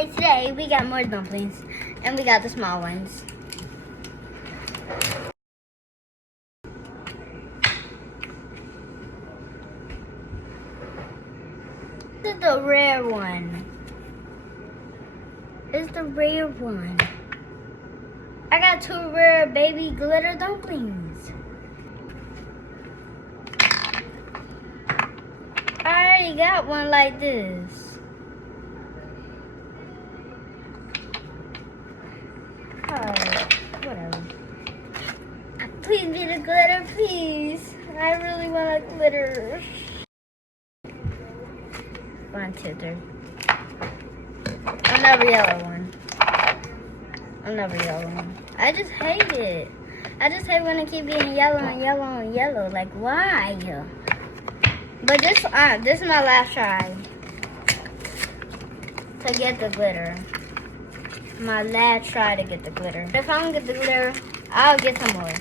today we got more dumplings. And we got the small ones. This is the rare one. It's the rare one. I got 2 rare baby glitter dumplings. I already got one like this. Alright, whatever. Please be the glitter, please. I really want a glitter. 1, 2, 3. Another yellow one. Another yellow one. I just hate it. I just hate when it keep being yellow and yellow and yellow. Like, why? But this is my last try to get the glitter. My last try to get the glitter. If I don't get the glitter, I'll get some more.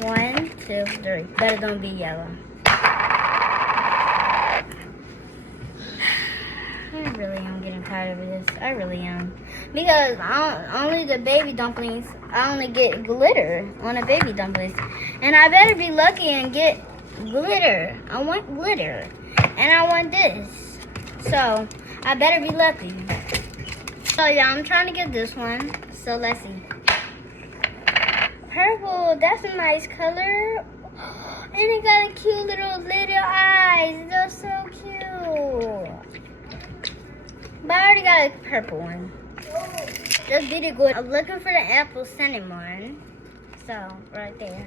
1, 2, 3. Better don't be yellow. I really am getting tired of this. I really am. Because only the baby dumplings, I only get glitter on the baby dumplings. And I better be lucky and get glitter. I want glitter. And I want this. So, I better be lucky. So, yeah, I'm trying to get this one. So, let's see. Purple, that's a nice color. And it got a cute little eyes. They're so cute. But I already got a purple one. That's really good. I'm looking for the apple cinnamon. So, right there.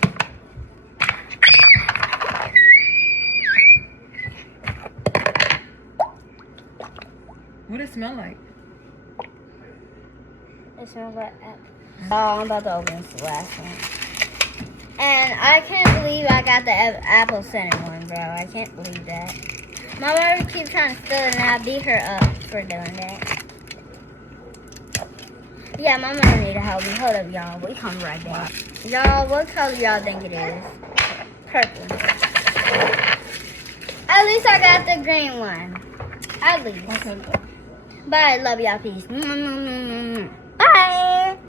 What does it smell like? It smells like apple. Oh, I'm about to open this last one. And I can't believe I got the apple cinnamon, bro. I can't believe that. My mom keeps trying to steal it and I beat her up for doing that. Yeah, my mom need to help me. Hold up, y'all. We come right back. Y'all, what color y'all think it is? Purple. At least I got the green one. At least. Okay. Bye. Love y'all. Peace. Bye.